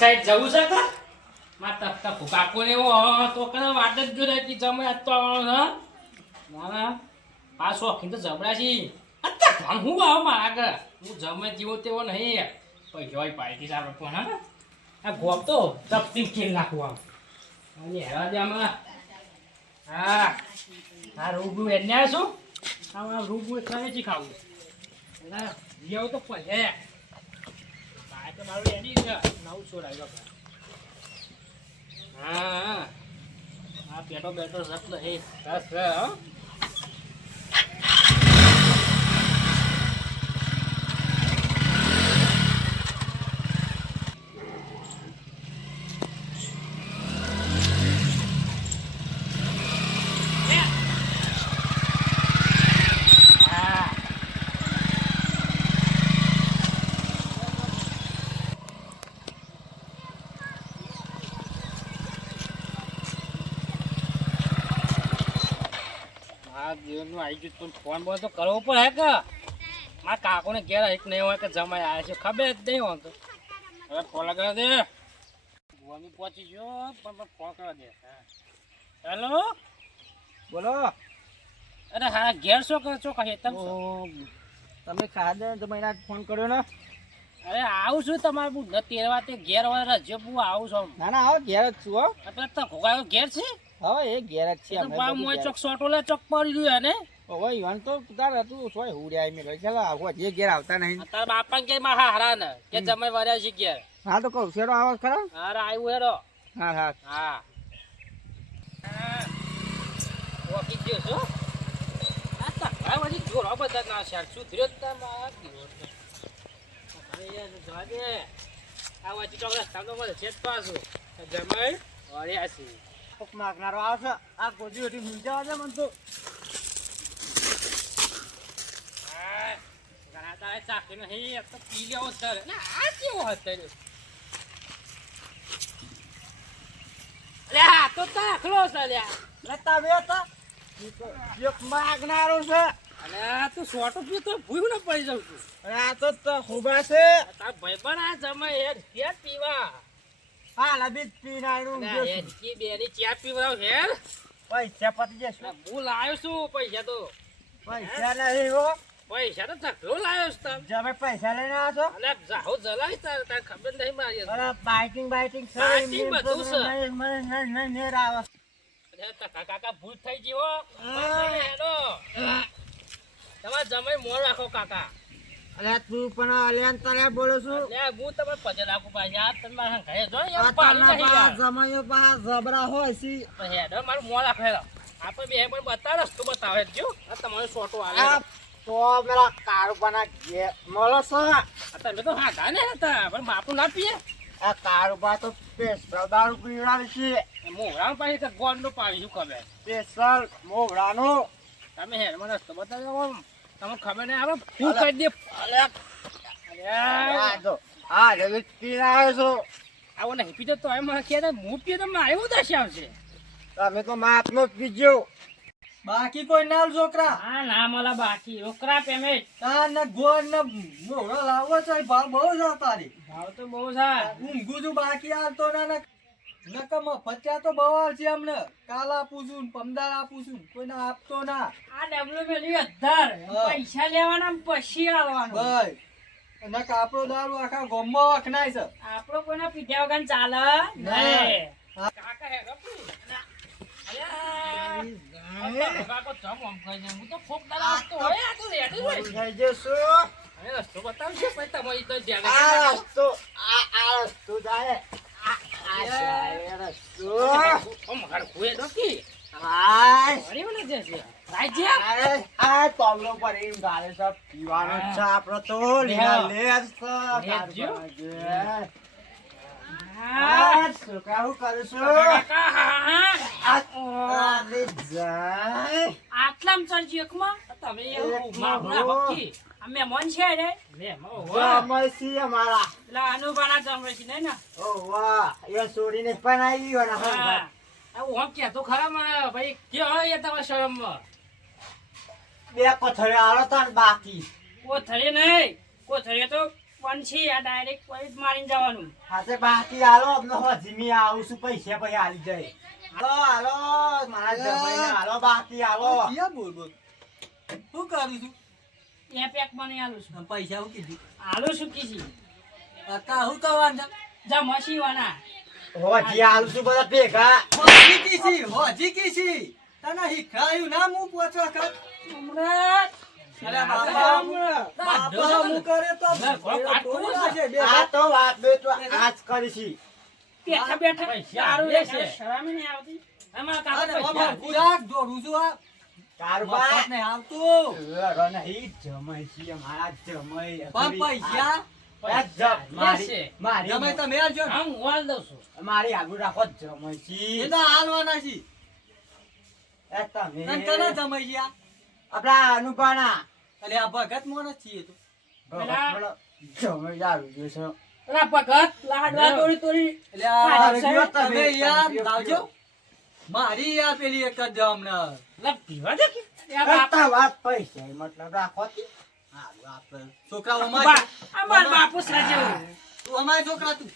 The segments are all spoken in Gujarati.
સાઈડ જવું છે કે માં તક કાકો ને તો કને વાત જ જો રહેતી જમે તો ના ના આ શોખીન તો જબરા છે અત્યારે ધન હું આવ મારા આગળ હું જમે જીવો તેવો નહીં પૈસા હોય પાઈથી સારો પણ હા આ ગોપ તો તપતી ખેલ નાખું આમ અને હેરા દે આમાં હા આ રૂબુ એને શું આ રૂબુ એટલે નથી ખાવું એટલે જીવ તો પડે આ તો મારું એની છે નવું છોડાય હા હા પેટો બેટો રસ હે રસ હે હો જીવનનું આવી ગયું પણ ફોન બોલ તો કરવો પડે કે મારા કાકોને ઘેર એક નહીં હોય કે જમાઈ આવ્યા છે ખબર જ નહીં હોય તો હવે ફોન લગાવી દે ભૂમી પહોંચી ગયો પણ ફોન કરવા દે હેલો બોલો. અરે હા ઘેર શું કરો છો કહે તમે ખાધે તમે એના ફોન કર્યો ને. અરે આવું છું તમારે બું તેરવા તે ઘેર હોય રજ્યો બું આવું છું ના ના હવે ઘેર જ છું હો. એટલે તો ખોગાયો ઘેર છે હવે એ ઘેર જ છે. મોય ચોક સોટો લે ચોક પડી રહ્યું ને હવે ઈવન તો તાર હતું સોય હુડ્યા મેં કહી ચાલો આવો જે ઘેર આવતા નહીં. તાર બાપા કે માં હારા ને કે જમાઈ વર્યા છે ઘેર. હા તો કહું શેરો આવો ખરા. અરે આવ્યું હેરો. હા હા હા ઓકી ગયો છો આ તો ભાઈ વળી જોરો બધા ના શેર સુધર્યો જ તા માં દીવો અરે યાર જવા દે આ વાજી ચોક રસ્તા તો મળે છે જ પાછું જમાઈ વર્યા છે કોક માગનારો આવશે આ ગોજી ઓટી મિલ જવા દે મન તો. હા ઘણા તારે ચાકી નહીં તો પી લેવો સર ના આ કેવો હતો અરે આ તો તાખલો છે લ્યા લેતા બે હતા એક માગનારો છે. અને આ તો સોટો પીતો તો ભૂયું ન પડી જાઉં છું અને આ તો હુબા છે. તાર ભાઈબંધ આ જમાઈ હેડ ફેર પીવા હા લબી પીનારું ના હેડ કી બેની ચા પીવરાવ હેડ પૈસા પતી જશે. હું લાવ્યો છું પૈસા તો પૈસા નહીં હો. પૈસા તો ચકલો લાવ્યો છું તમે તમે પૈસા લઈને આવ્યા છો. અને જાહો જલાવી તાર ખબર નહીં મારી અરે બાઇટિંગ છે. બાઇટિંગ બધું છે. મને નેર આવે. અરે કાકા કાકા ભૂલ થઈ ગઈ હો હેડો તમારે જમાઈ મોર રાખો કાકા અલે તું પણ અલે તને બોલું છું. લે હું તમે પજે રાખું પાછી આ તમે મારા ઘરે જો યાર પાણી નહીં યાર જમાયો પા જબરા હોય સી. હેડો મારું મોર રાખો હેડો આપણે બે પણ બતાવ રસ્તો બતાવે જો આ તમારો ફોટો આલે તો મેરા કારુબાના ઘે મળો છો. તમે તો હાડા ને હતા પણ બાપુ ના પીએ આ કારુબા તો સ્પેશિયલ દારૂ પીવડાવે છે. મોહરામ પાસે તો ગોળ નું પાવી શું ખબર સ્પેશિયલ મોવડાનો. તમે હેડ મને રસ્તો બતાવો તમને ખબર નહીં આવે હું કરી દે અલે આ જો આ રેવી પીને આવ્યો છો. આવો નહીં પીતો તો એમ મને કહે હું પીએ તો મારે ઉદાસી આવશે તમે તો માપનો પીજો. બાકી કોઈ નાલ છોકરા હા ના मला બાકી રોકડા પેમેન્ટ તાર ને ગોળ ને મોવડો લાવો છે ભાવ બહુ છે તારી. ભાવ તો બહુ છે ઊંઘું છું બાકી આવતો ના નકમ પચ્યા તો બહુ આવશે અમને. કાલ આપું છું પમદાર આપું છું કોઈને આપતો ના. આ ડબલું મેલી 18 પૈસા લેવાના પછી આવવાનું ભાઈ નક આપણો દારૂ આખા ગામમાં વખણાય છે. આપણો કોઈને પીધા વગર ચાલે નહીં કાકા હે ગપી અલ્યા કાકો ચમ આમ કહી દે હું તો ફોક દાડા તો હોય આ તો રેડી હોય થઈ જશું. હવે રસ્તો બતાવશે પછી તમારી તો આ ધ્યાન રસ્તો આ રસ્તો જાય. આ જાય રસ્તો. ઓમ હર ખુએ ડોકી હાય અરે મને જે છે રાજ્ય અરે આ તોમલો પર એમ ગાલે સબ પીવાનો છે આપણો તો લીલા લેજ છે. આ છોકરા હું કરું છું. અરે જાય આટલામ ચડજી એકમાં તમે માગના ભક્તિ આ મહેમાન છે રે મહેમાન વાહ મસી અમારા એટલે અનુબાના જમરે છે નહીં ને ઓ વાહ એ છોડીને પણ આવી ગયો ને હા હું કે તો ખરા મારા ભાઈ કે હોય તમારા શરમમાં બે કોથળે આલો તન બાકી કોથળે નહીં કોથળે તો પંછી આ ડાયરેક્ટ પોઈન્ટ મારીને જવાનું. હાથે બાકી હાલો અમને હજીમી આવું છું પૈસા પછી હાલી જાય હાલો મારા જમાઈને હાલો બાકી હાલો ક્યાં બોલ બોલ શું કરું છું એ પેક મને આલું છું. પૈસા હું કીધું આલું છું કીધી. કાકા હું કરવાનું જા મસીવાના. હોજી હાલું છું બધા ભેગા હોજી કીસી તને શીખવાયું ના હું પોચો કર હમણાં અરે બાપા હું કરે તો થોડું લાગે બે આ તો વાત બે તો આજ કરીશી બેઠા બેઠા સારું રહેશે. શરમ નહીં આવતી. એમાં કાકા અરે પૈસા બાપા ગુરાક દોડું છું આ કારબા મફત નહીં આવતું નહીં જમાઈ છીએ મારા જમાઈ પણ પૈસા મારી તમે તમે આલજો ને. હા, હું વાળ દઉં છું. મારી આગળ રાખો જમાઈ છી એ તો હાલવાના છે એ તમે તને કને જમાઈ ગયા આપડા અનુપાણા એટલે આ ભગત મોણસ છીએ તું જમાઈ દારૂ જોઈશે પેલા ભગત લાડવા તોડી તોડી એટલે હા, આ સાહેબ, તમે યાર લાવજો મારી યાર પેલી એક જ દો હમણાં લા પીવા દે કે આ બાપ કરતા વાત પૈસા મતલબ રાખો તી હારું આપણે છોકરા અમાર બાપુ સાજે. તું અમારા છોકરા તું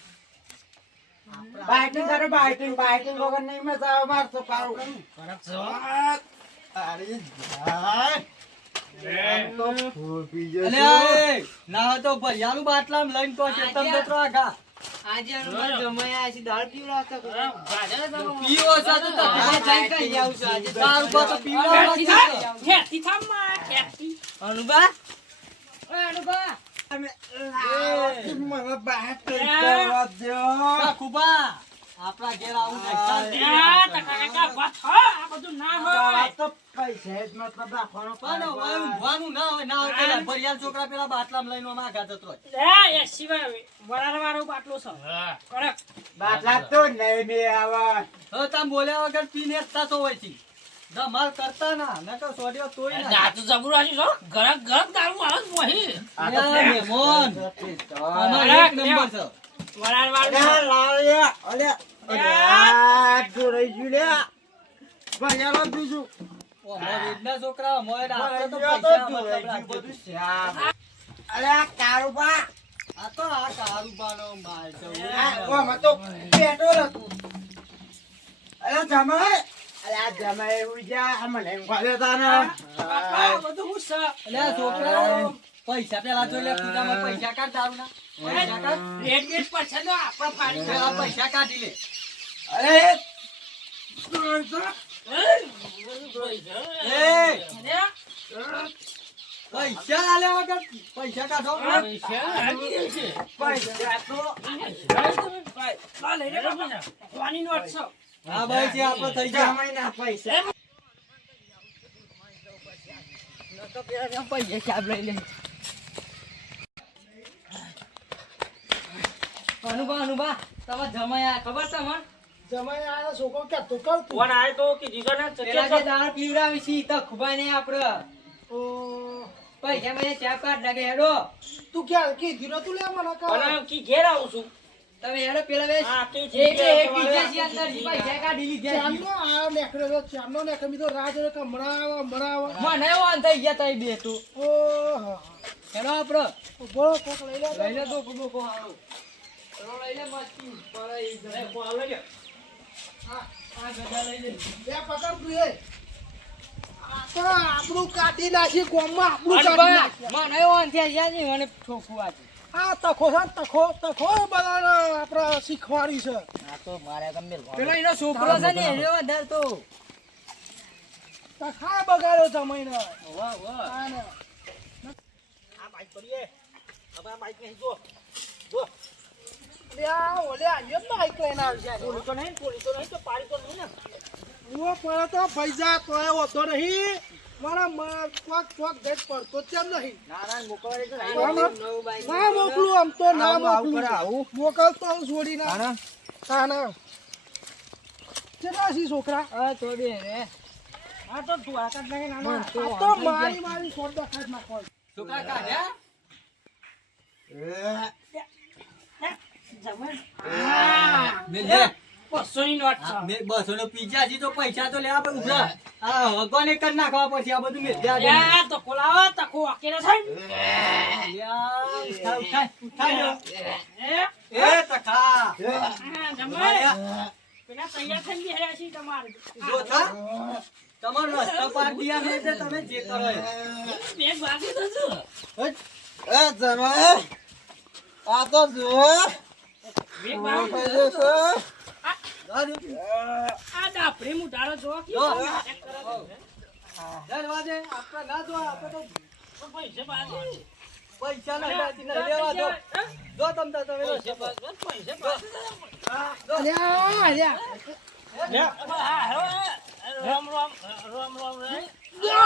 બાઇકિંગ કરો બાઇકિંગ વગર નહીં મજા આવે માર તો પારું ફરક છો. અરે યાર તો ફૂલ પી જશે એટલે એ ના હોય તો ભૈયાનું બાટલામાં લઈને તો છે તમે તો આગા આજે અનુભવ જમાયા છે દાળ પીવડાવતા કોઈ. ગાજર તમે પીવો છે તો આ તમે જઈ કઈ આવું છું આજે દારૂ બા તો પીવડાવવા ખેતી છે. થામ. ખેતી થામ માં ખેતી. અનુભવ ઓય અનુભા. મને બહાર કરવા દો કાકુબા, આપણા ઘેર આવું નહીં. આ ટકા ટકા વાત હોય આ બધું ના હોય. તો પૈસા જ મતલબ રાખવાનો પણ હવે ઊંઘવાનું ના હોય ના હોય પેલા ભરિયાલ છોકરા પેલા બાટલામાં લઈને આમાં આગા જતો હોય. એ સિવાય વરાળ વાળો બાટલો છે. કડક. બાટલા તો નહીં મે આવા હવે તમે બોલ્યા વગર પીને જ થતો હોય છે. ધમાલ કરતા ના નકર સોડિયો તોય ના. ના તો જબરું આછી છો. ગરમ ગરમ દારૂ આવે છે વહી. અરે મેમોન, અમારો એક નંબર છે. વરાળ વાળું છે. ઓ, અમારા વેદના છોકરા અમારે રાત્રે તો પૈસા મતલબ રાખજો. આ તો આ કારુબાનો માલ છે. આ બધું હું છે. એટલે આ છોકરા પૈસા પેલા જોઈ લે પૂજામાં પૈસા કાઢ દારૂના. પૈસા કાઢ. રેડ ગેટ પર છે તો આપણે ફાડી પેલા પૈસા કાઢી લે. એ, પૈસા આલ્યા વગર પૈસા કાઢો. હા ભાઈ છે આપણો થઈ ગયા. અનુભવ અનુભવ તમે જમાયા ખબર તમને કોણ આયો તો કે જીગર ના પેલા જે દાળ પીવડાવી છે ઈ તો ખુબાઈ નહીં આપડે પૈસા મને ચા કાઢ લાગે હેડો અને કી ઘેર આવું છું. તમે હેડો પેલા બે હા, કી એક છે એક બીજા છે અંદર જી પૈસા કાઢી લીધા મને વાન થઈ ગયા તઈ બે તું હેડો આપડે લઈ લે તો કુબો કો હારો હેડો લઈ લે મસ્તી પડે ઈ ઘરે કો આલે કે આ ગધા લઈ લે આપણું કાઢી નાખી ગોમમાં આપણું અરે કાઢી બા નાખી. મને વાન થઈ ગયા છે મને ઠોકવું આ આ તખો છે ને, તખો બધાને આપણે શીખવાડી છે. આ તો મારે ગમે પેલો એનો છોકરો છે ને એને વધારે તો તખા બગાડ્યો જમાઈને. વાહ વાહ આને. અલ્યા, ઓલે આયો જ બાઈક લઈને આવશે. પોલીસ તો નહીં તો પાડી તો નહીં ને. ઉવો પડે તો પૈસા તોય હોતો નહીં. મારા ચોક ગેટ પડતો જ કેમ નહીં? ના મોકલું આમ તો ના મોકલું. મોકલતો હું છોડી ના. ના. કેટલા છે છોકરા? આ તો બે રે આ તો તું આકાશ નહીં નાના. આ તો મારી સોડા ખાઈ નાખો. છોકરા કાઢ્યા. મેલ લે. 500 ની નોટ છે. મેં 200 નો પીઝા છે તો પૈસા તો લેવા પડે ઉભરા. આ ભગવાને કરી નાખવા પડશે આ બધું મેલ દે. યા તો ખોલાવો તકો અકેલા છે. અલ્યા, ઉઠાય. એ તખા. પેલા તૈયાર થઈ ગયા છે તમારે જો થા. તમારો રસ્તો પાર દિયા ને એટલે તમે જે કરો એ. બેગ વાગી તો છું એ જમાઈ આ તો જો બેગ વાગી જો આ ડાફરી મુટાળો જો કે જો. દરવાજે આપણે ના જો આપણે તો પૈસા બાજુ પૈસા ના લેવા દો. જો તમે પૈસા બાજુ અલ્યા અલ્યા રામ રામ રામ રામ રે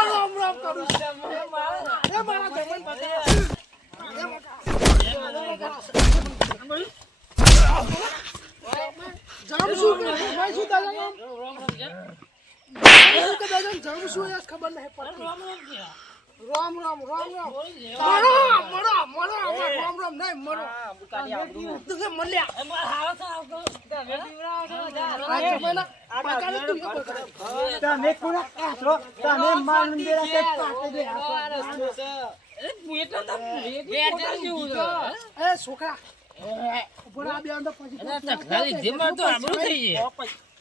રામ રામ કરું એ મારા જમણ જામ શું કે ભાઈ શું દાદા નામ કે દાદા જામ શું યાર ખબર નહીં પડતી રામ રામ રામ રામ મરો રામ રામ નહીં મરો તું મળ્યા તમે કોના કાઢો તમે માન મેરા કે પાટે દે એ છોકરા બડા બે અંદર પછી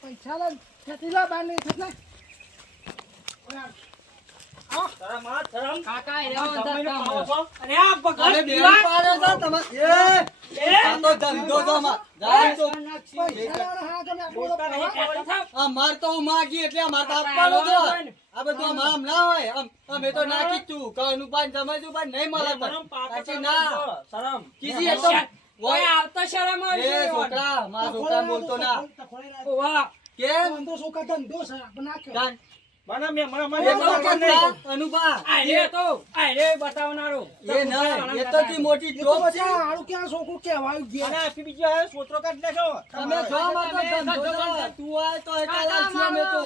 પૈસા લે ખેતી લા બાર નહીં થતા કાકા એ રહ્યો અંદર કામ. અરે આ પકડ અરે બેરી પાડે તો તમે એ આ તો ધંધો તો માં જાય તો પૈસા હા તમે આ માર તો હું માગી એટલે અમાર તો આપવાનો છે આ બધું આમ ના હોય અમે તો નાખી તું કનું પાન સમજું પાન નહીં મળે પછી ના શરમ કીધી એ તો ઓય આવતો શરમ એ છોકરા મારા છોકરા બોલતો ના વાહ કેમ તો છોકરા ધંધો છે નાખ્યો કાન મને મે મને એ તો કરતા અનુભા આરે બતાવનારો એ નહીં એ તો કી મોટી એ તો જોબ છે બચા હારું ક્યાં છોકરું કહેવાયું ગયા અને આપી બીજો હે સોતરો કાઢ નાખ્યો તમે જો માર તો ધંધો છે. તું આય તો એકાલા છીએ અમે તો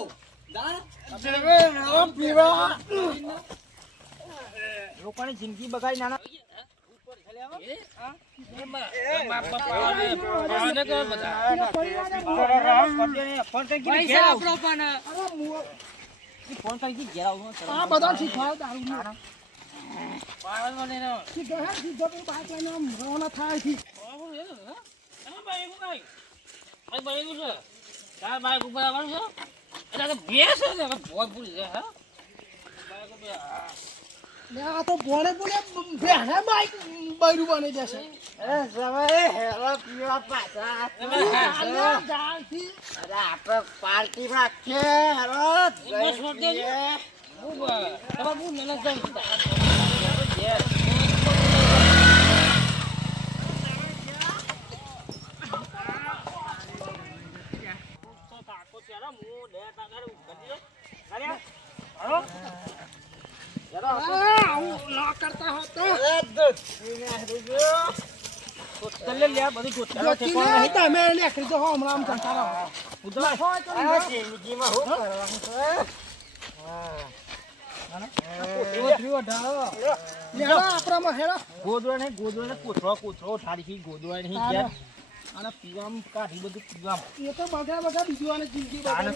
જા લોકોની જિંદગી બગાડી નાના પૈસા આપણો પણ આ બધા શીખવાડ દારૂ શીખે હે સીધો તો બાઈક લઈને આમ રવાના થાય છે લે આ તો બોલે બોલે બેહને બાઈક બૈરું બની જશે એ સમય હેલો પીવા પાછા અલ્યા જાણથી અરે આપણે પાર્ટી રાખીએ હેલો આવું ના કરતા હતો જોતી નહીં તમે નીકળી તો હમણાં આમ કરતા રહો જિંદગીમાં શું કરવાનું છે લેવા આપણામાં હેરો ગોદડો કોથળો ઠાડી ગોદડો નહીં તારે. અને પીવામ કાઢી બધું પીવામ એ તો બગા બગા બીજું આને જિંદગી બગાડી